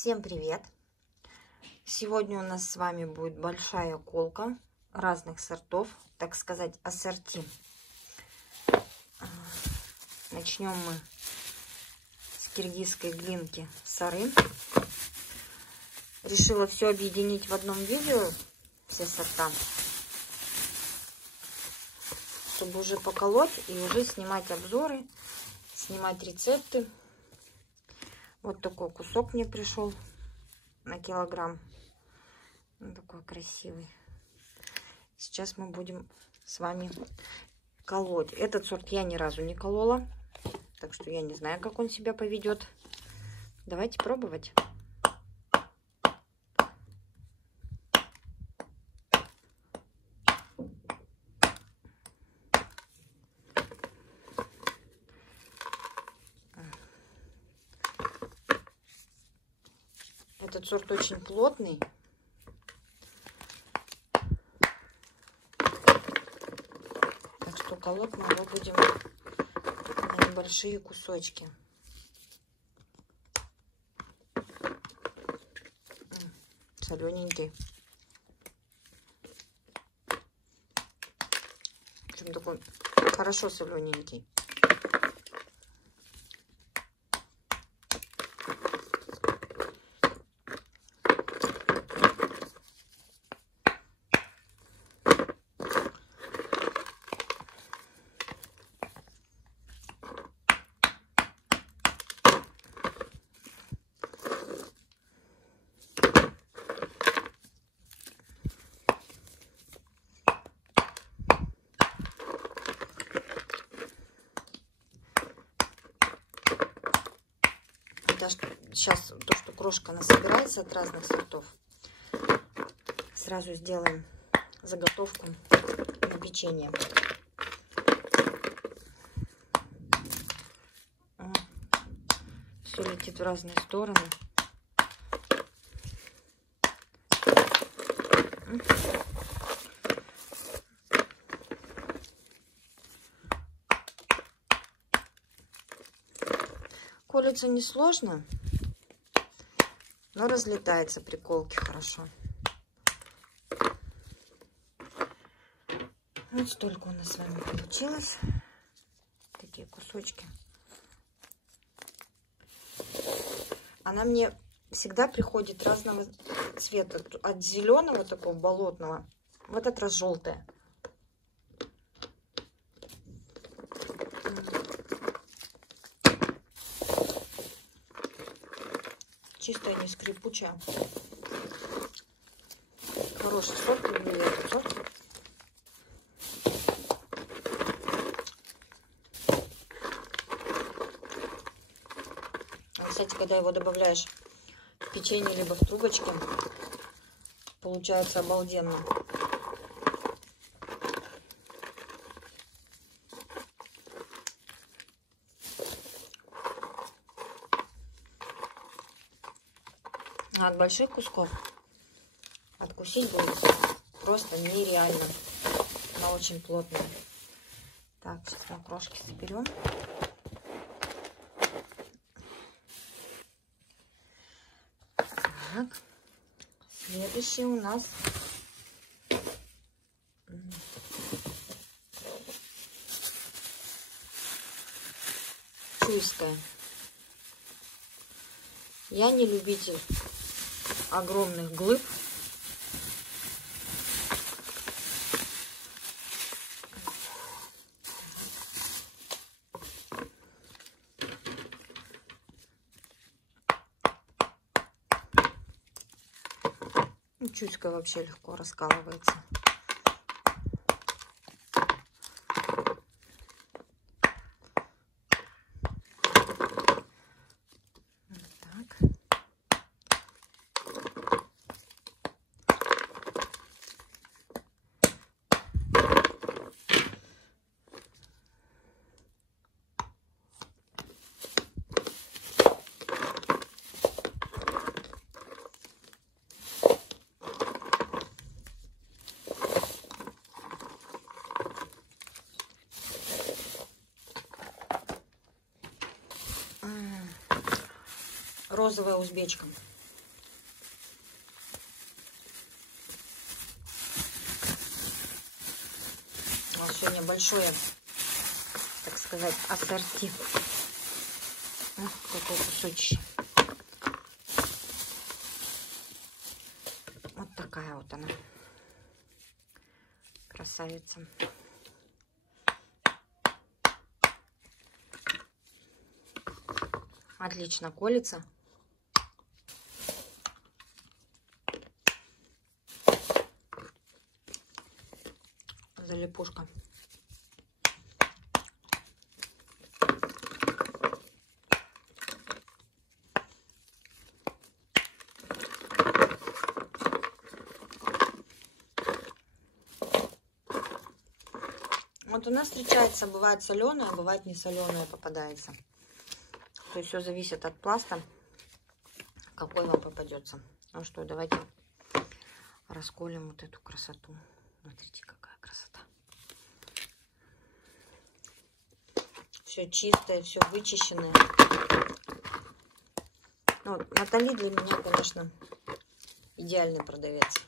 Всем привет! Сегодня у нас с вами будет большая колка разных сортов, так сказать, ассорти. Начнем мы с киргизской глинки Сары. Решила все объединить в одном видео, все сорта, чтобы уже поколоть и уже снимать обзоры, снимать рецепты. Вот такой кусок мне пришел на килограмм. Он такой красивый. Сейчас мы будем с вами колоть. Этот сорт я ни разу не колола, так что я не знаю, как он себя поведет. Давайте пробовать. Этот сорт очень плотный. Так что колоть мы его будем на небольшие кусочки. Солененький. Прям такой хорошо солененький. Сейчас то, что крошка она собирается от разных сортов, сразу сделаем заготовку на печенье. Все летит в разные стороны. Колется несложно, но разлетается при колке хорошо. Вот столько у нас с вами получилось. Такие кусочки. Она мне всегда приходит разного цвета. От зеленого такого болотного, в этот раз желтая. Чистая, не скрипучая. Хороший сорт, люблю я этот сорт. Кстати, когда его добавляешь в печенье либо в трубочки, получается обалденно. А от больших кусков откусить будет просто нереально. Она очень плотная. Так, сейчас мы крошки соберем. Так, следующий у нас чуйская. Я не любитель огромных глыб. Чуйская вообще легко раскалывается. Розовая узбечка. сегодня большое, так сказать, ассорти. Какой кусочек. Вот такая вот она. Красавица. Отлично колется. Залипушка. Вот у нас встречается, бывает соленая, бывает не соленая попадается. То есть все зависит от пласта, какой вам попадется. Ну что, давайте расколем вот эту красоту. Смотрите, какая красота. Все чистое, все вычищенное. Ну, Натали для меня, конечно, идеальный продавец.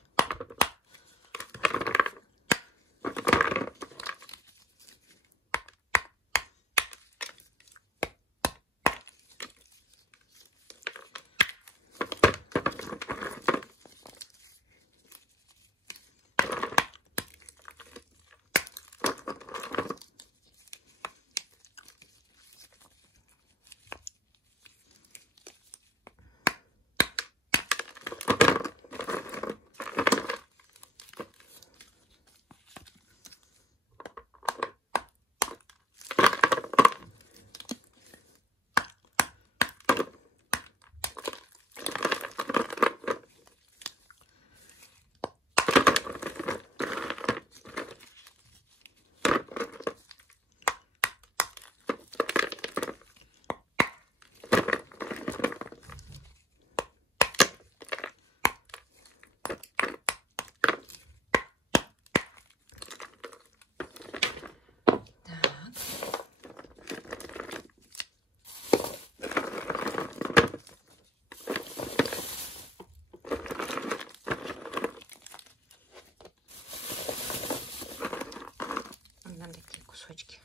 Кусочки.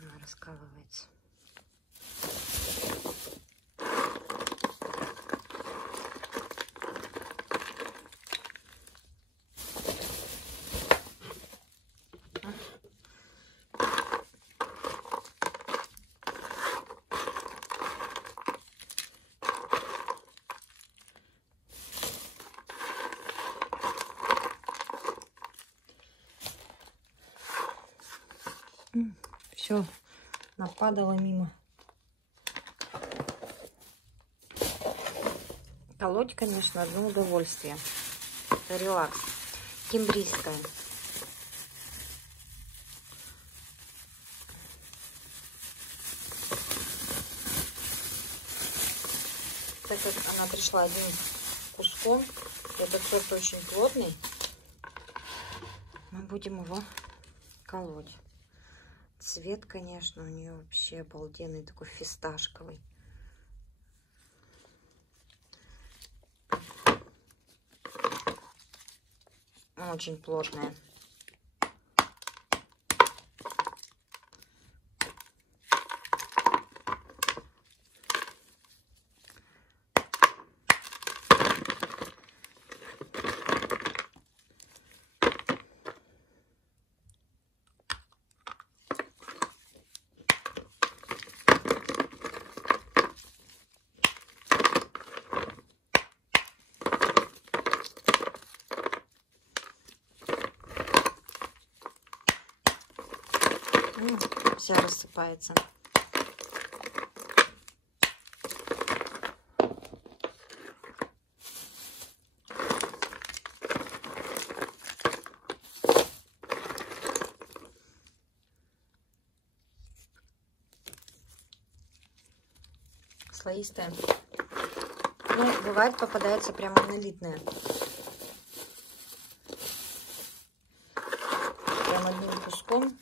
Она раскалывается. Все нападало мимо. Колоть, конечно, одно удовольствие. Это релакс. Кембрийская. Так как она пришла одним куском, этот сорт очень плотный, мы будем его колоть. Цвет, конечно, у нее вообще обалденный, такой фисташковый. Очень плотная. Вся рассыпается. Слоистая. Ну, бывает, попадается прямо монолитная. Прям одним куском.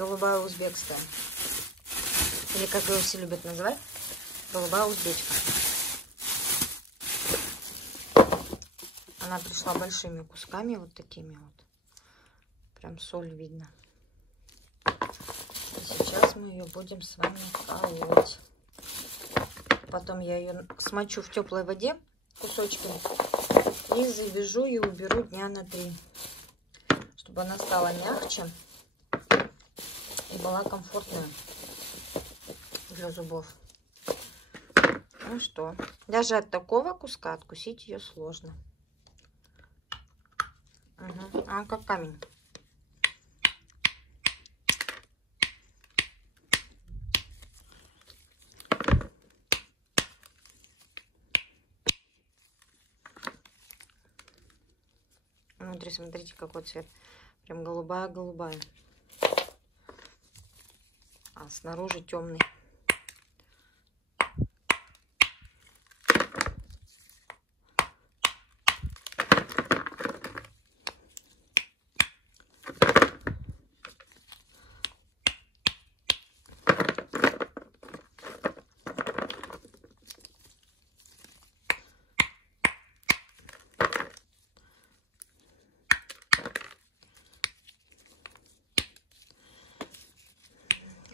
Голубая узбекская. Или как ее все любят называть, голубая узбечка. Она пришла большими кусками, вот такими вот. Прям соль видно. И сейчас мы ее будем с вами колоть. Потом я ее смочу в теплой воде кусочками и завяжу и уберу дня на 3, чтобы она стала мягче и была комфортная для зубов. Ну что, даже от такого куска откусить ее сложно. Угу. А как камень. Внутри, смотрите, какой цвет. Прям голубая-голубая. А снаружи темный.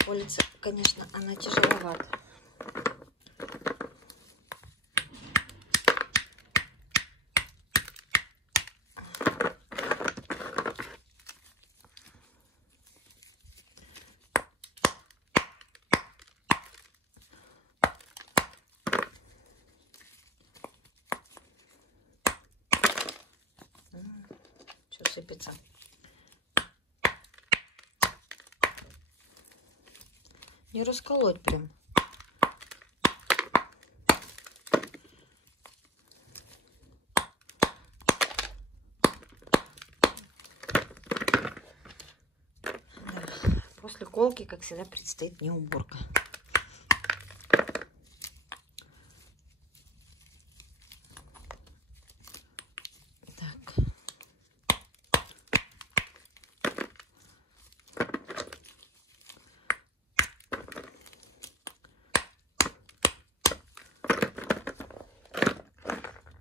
Колется, конечно, она тяжеловата. Все сыпется. Не расколоть прям. Да. После колки, как всегда, предстоит не уборка.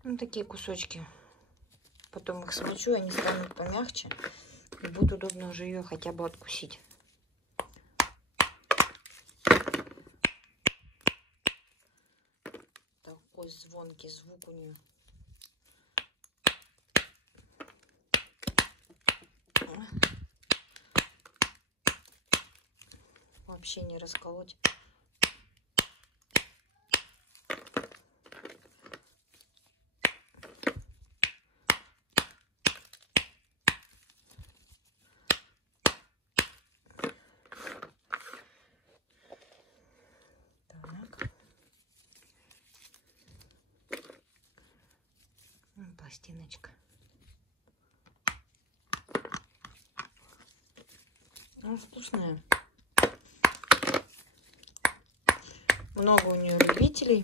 Ну, такие кусочки. Потом их смочу, они станут помягче. И будет удобно уже ее хотя бы откусить. Такой звонкий звук у нее. Вообще не расколоть. Пластиночка. Ну, вкусная. Много у нее любителей.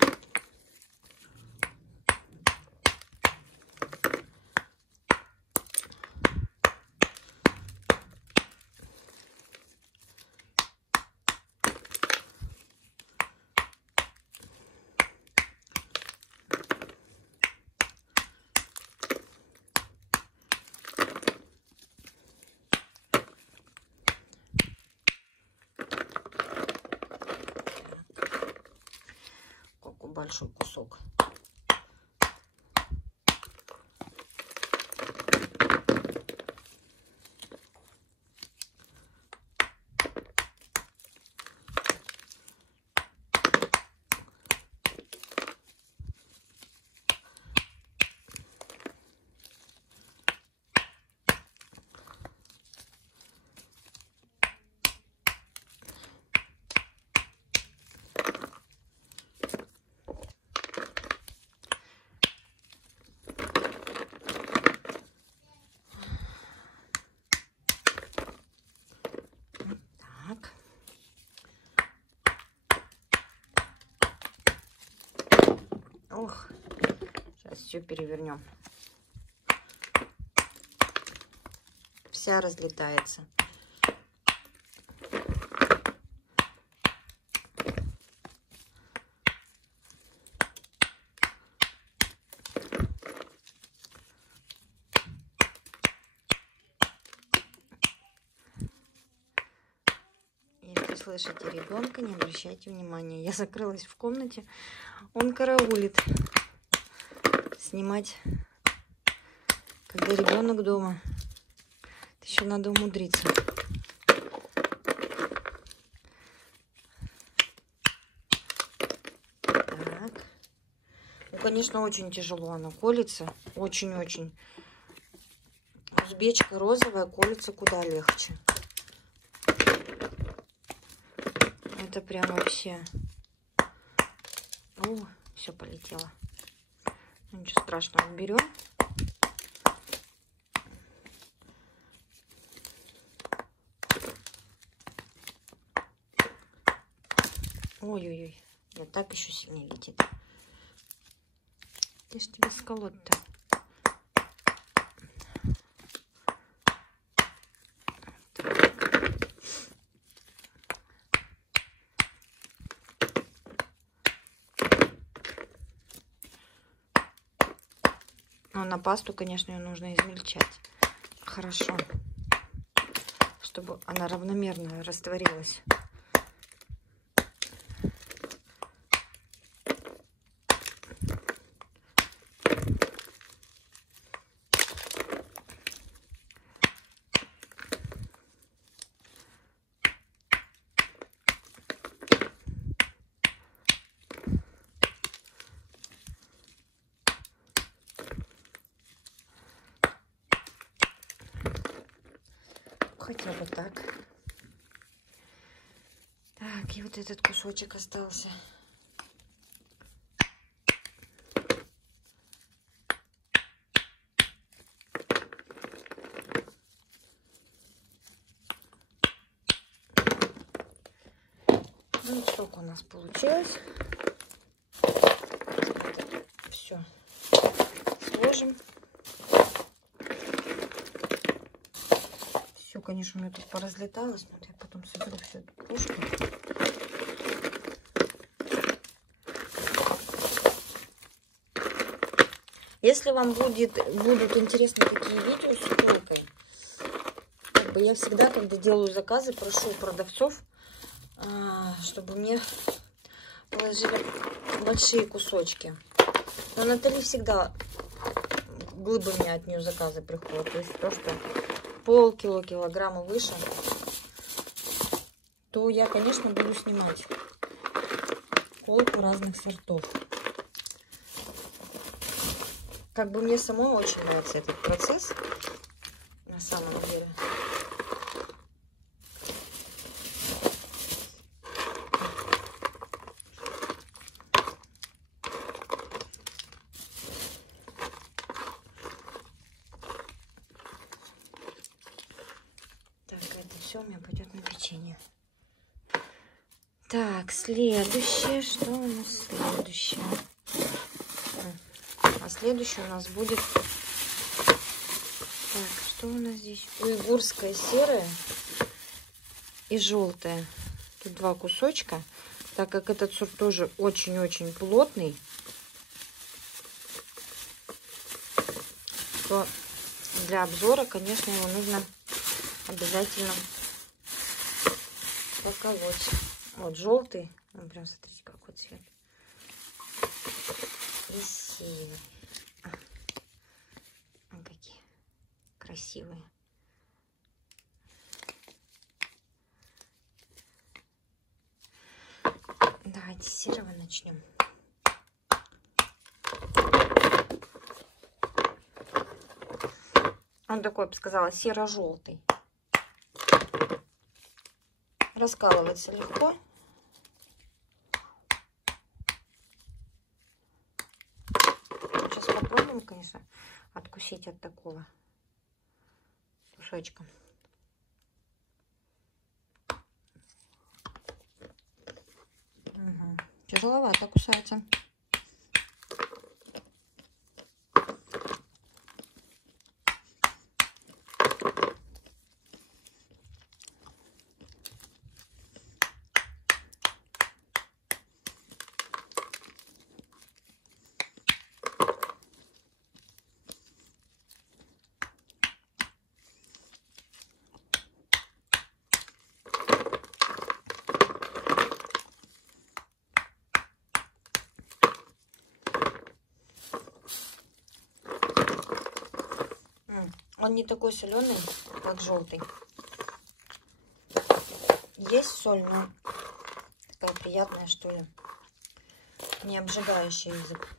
Большой кусок. Ох, сейчас все перевернем. Вся разлетается. Если слышите ребенка, не обращайте внимания. Я закрылась в комнате. Он караулит. Снимать, когда ребенок дома. Это еще надо умудриться. Так. Ну, конечно, очень тяжело она колется. Очень-очень. Узбечка розовая колется куда легче. Это прям вообще... О, все полетело. Ну, ничего страшного, берем. Ой-ой-ой. Нет, так еще сильнее летит. Где ж тебе сколоть-то? Но на пасту, конечно, ее нужно измельчать. Хорошо. Чтобы она равномерно растворилась. Хотя бы так. Так, и вот этот кусочек остался. Ну, сколько у нас получилось. Все. Сложим. Все, конечно, у меня тут поразлеталось. Но я потом соберу всю эту кружку. Если вам будут интересны такие видео с укропой, как бы я всегда, когда делаю заказы, прошу продавцов, чтобы мне положили большие кусочки. Но Натали всегда глыбами от нее заказы приходят. То есть то, что полкило, килограмма выше, то я, конечно, буду снимать полку разных сортов. Как бы мне самой очень нравится этот процесс, на самом деле. Так, это все у меня пойдет на печенье. Так, следующее. Что у нас следующее? А следующее у нас будет... Так, что у нас здесь? Уйгурская серая и желтая. Тут два кусочка. Так как этот сорт тоже очень-очень плотный, то для обзора, конечно, его нужно обязательно поколоть. Вот желтый. Ну, прям смотрите, какой цвет. Красивый. Какие красивые. Давайте с серого начнем. Он такой, я бы сказала, серо-желтый. Раскалывается легко. Сейчас попробуем, конечно, откусить от такого кусочка. Угу. Тяжеловато кусается. Он не такой соленый, как желтый. Есть соль, но такая приятная, что ли. Не обжигающий язык.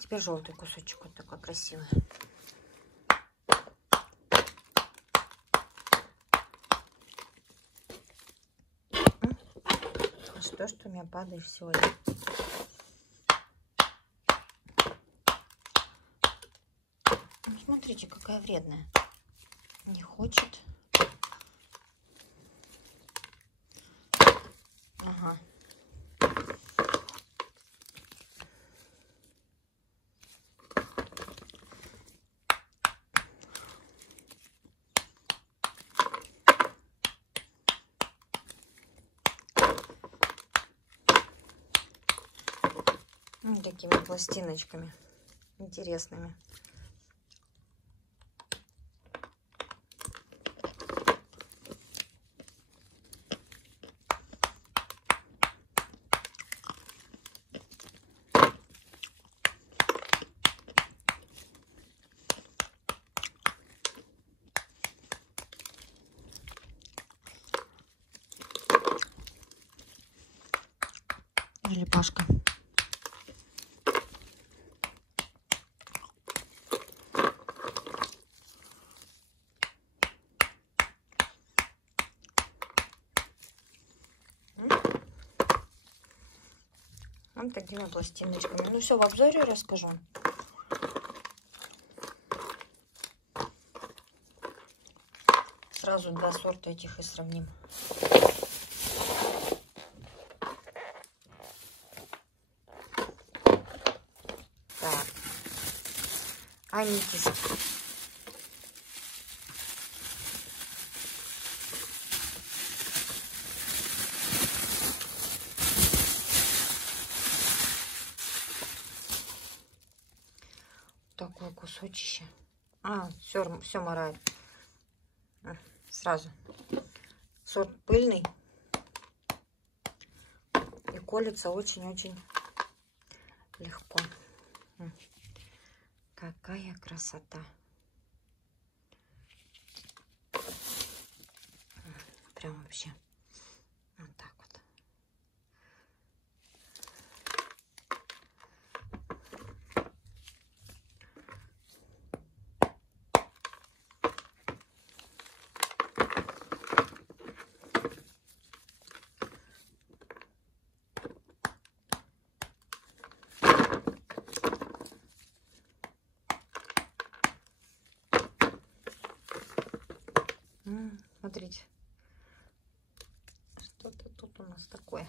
Теперь желтый кусочек. Вот такой красивый. Что у меня падает сегодня? Ну, смотрите, какая вредная. Не хочет. Ага. Такими пластиночками интересными. Черепашка. Вот такими пластиночками. Ну все, в обзоре расскажу. Сразу два сорта этих и сравним. Так. Аметист. Такое кусочище. Все морает. Сразу. Сорт пыльный. И колется очень-очень легко. Какая красота. Прям вообще. Вот так вот. Смотрите, что-то тут у нас такое.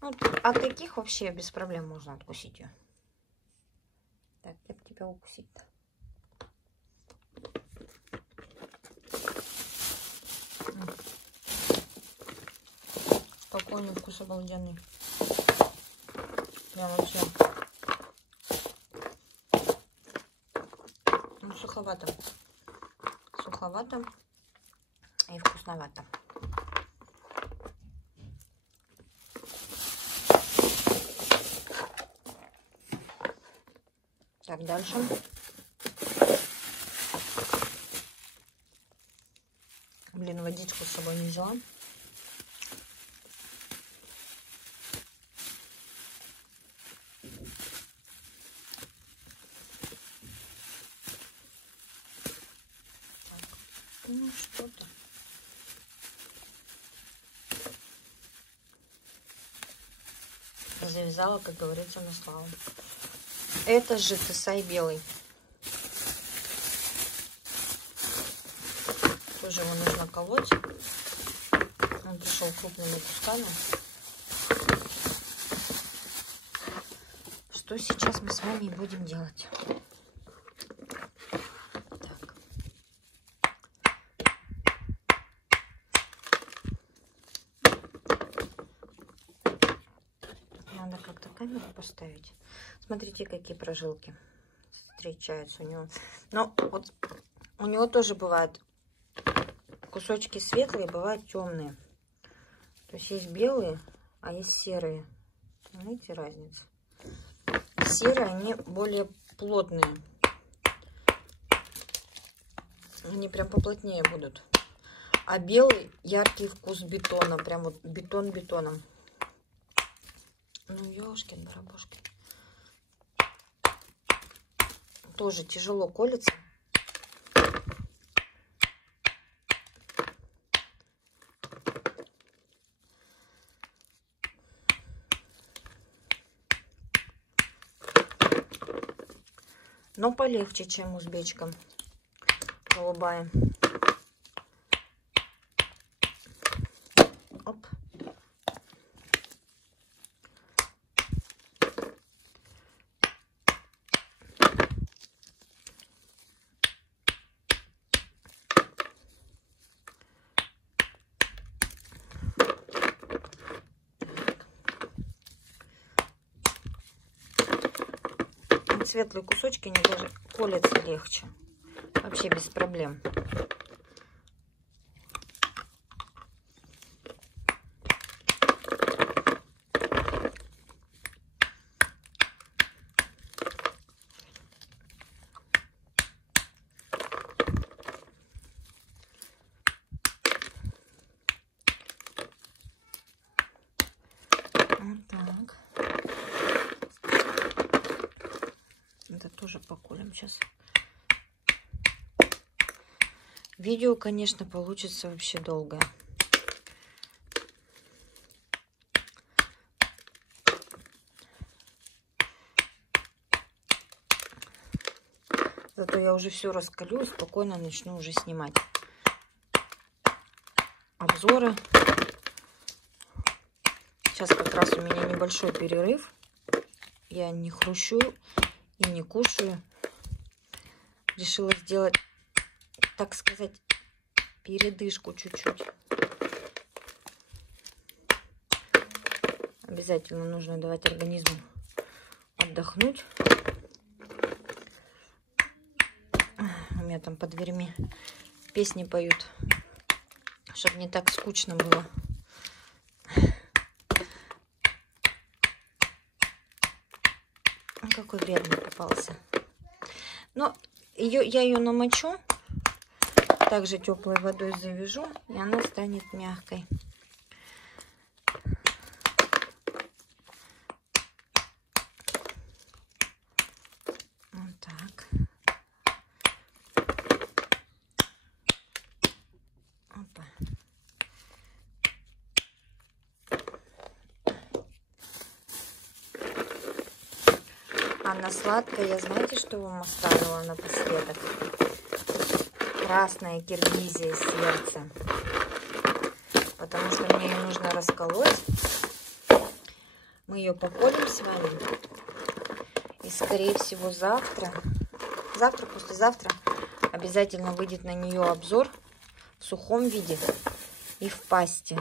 Ну, от таких вообще без проблем можно откусить ее. Так, как тебя укусить-то? Спокойный вкус, обалденный. Прям вообще. Ну, суховато. Суховато и вкусновато. Так, дальше. Блин, водичку с собой не взяла. Ну что-то. Завязала, как говорится, на славу. Это же Тесай белый. Тоже его нужно колоть. Он пришел крупными кусками. Что сейчас мы с вами будем делать? Надо как-то камеру поставить. Смотрите, какие прожилки встречаются у него. Но вот у него тоже бывают кусочки светлые, бывают темные. То есть есть белые, а есть серые. Видите разницу? Серые, они более плотные. Они прям поплотнее будут. А белый яркий вкус бетона. Прям вот бетон бетоном. Ну, ёшкин барабошкин. Тоже тяжело колется. Но полегче, чем узбечка голубая. Оп. Светлые кусочки, они даже колятся легче. Вообще без проблем. Вот так. Это тоже поколем сейчас. Видео, конечно, получится вообще долгое. Зато я уже все раскалю и спокойно начну уже снимать обзоры. Сейчас как раз у меня небольшой перерыв. Я не хрущу и не кушаю. Решила сделать, так сказать, передышку чуть-чуть. Обязательно нужно давать организму отдохнуть. У меня там под дверьми песни поют, чтобы не так скучно было. Какой вредный попался. Но я ее намочу, также теплой водой завяжу, и она станет мягкой. Вот так. Опа. А на сладкое я, знаете, что вам оставила напоследок? Красная Киргизия сердце. Потому что мне ее нужно расколоть. Мы ее поколем с вами. И, скорее всего, завтра, послезавтра обязательно выйдет на нее обзор в сухом виде и в пасте.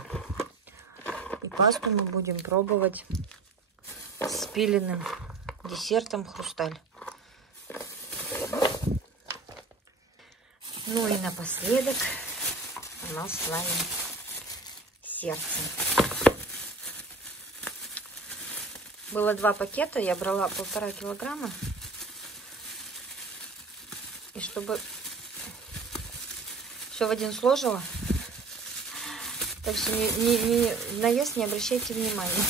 И пасту мы будем пробовать с пиленым десертом хрусталь. Ну и напоследок у нас с вами сердце. Было 2 пакета, я брала 1,5 килограмма. И чтобы все в один сложила, так что на вес не обращайте внимания.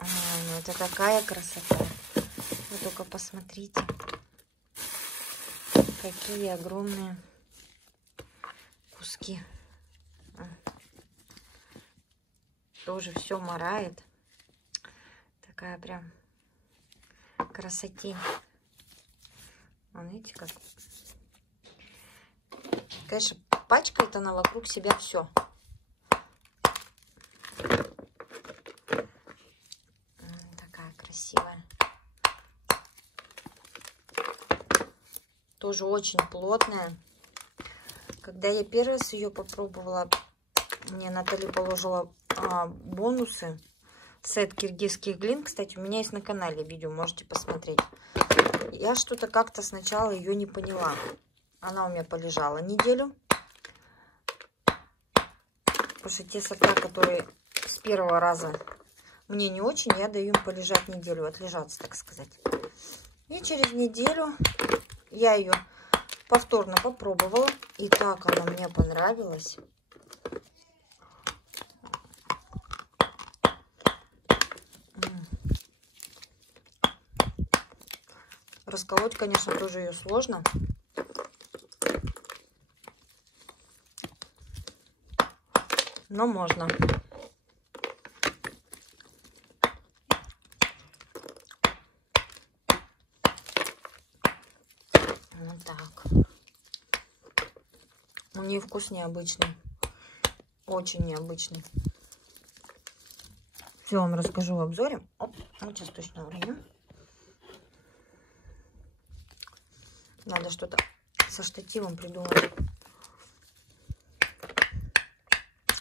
Ну это такая красота. Вы только посмотрите, какие огромные куски. Тоже все морает. Такая прям красотень. Вон, видите, как. Конечно, пачкает она вокруг себя все. Такая красивая. Тоже очень плотная. Когда я первый раз ее попробовала, мне Наталья положила бонусы. Сет киргизских глин. Кстати, у меня есть на канале видео, можете посмотреть. Я что-то как-то сначала ее не поняла. Она у меня полежала неделю. Потому что те сорта, которые с первого раза мне не очень, я даю им полежать неделю, отлежаться, так сказать. И через неделю я ее повторно попробовала. И так она мне понравилась. Расколоть, конечно, тоже ее сложно. Но можно. Вот так. У нее вкус необычный. Очень необычный. Все вам расскажу в обзоре. Оп, вот сейчас точно время. Надо что-то со штативом придумать.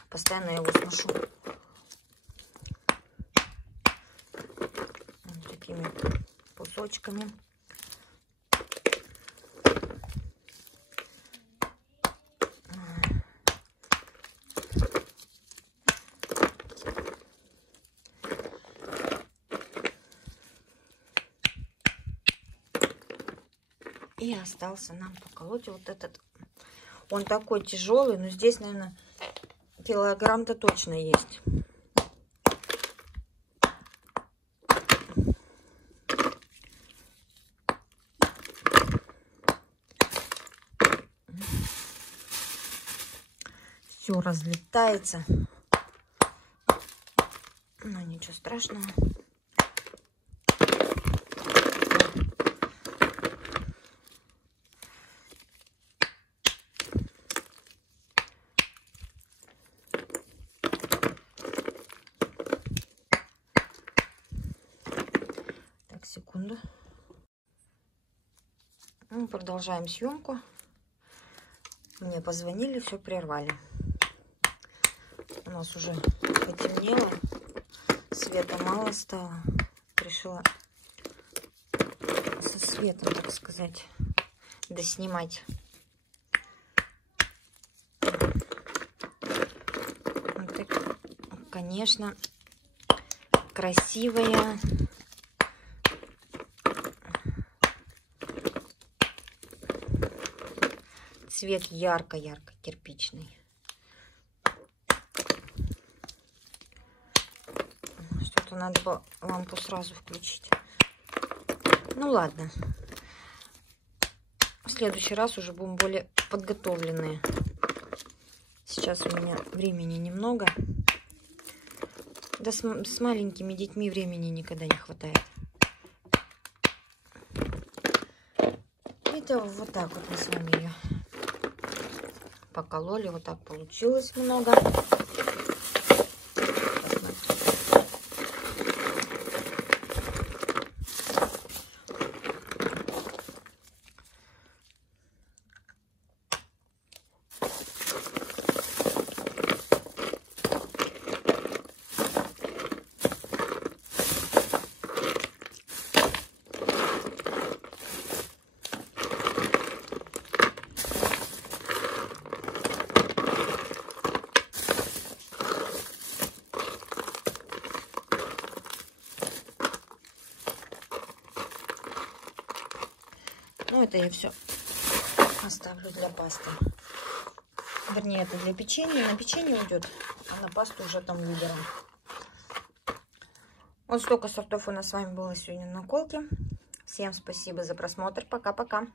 Постоянно я его сношу. Вот такими кусочками. И остался нам поколоть вот этот. Он такой тяжелый, но здесь, наверное, килограмм-то точно есть. Все разлетается. Но ничего страшного. Секунду. Мы продолжаем съемку. Мне позвонили, все прервали. У нас уже потемнело, света мало стало. Решила со светом, так сказать, доснимать. Вот так, конечно, красивая. Цвет ярко-ярко кирпичный. Что-то надо было лампу сразу включить. Ну ладно. В следующий раз уже будем более подготовленные. Сейчас у меня времени немного. Да с маленькими детьми времени никогда не хватает. Это вот так вот мы с вами ее покололи. Вот так получилось много. Ну, это я все оставлю для пасты. Вернее, это для печенья. На печенье уйдет, а на пасту уже там выберем. Вот столько сортов у нас с вами было сегодня на наколке. Всем спасибо за просмотр. Пока-пока.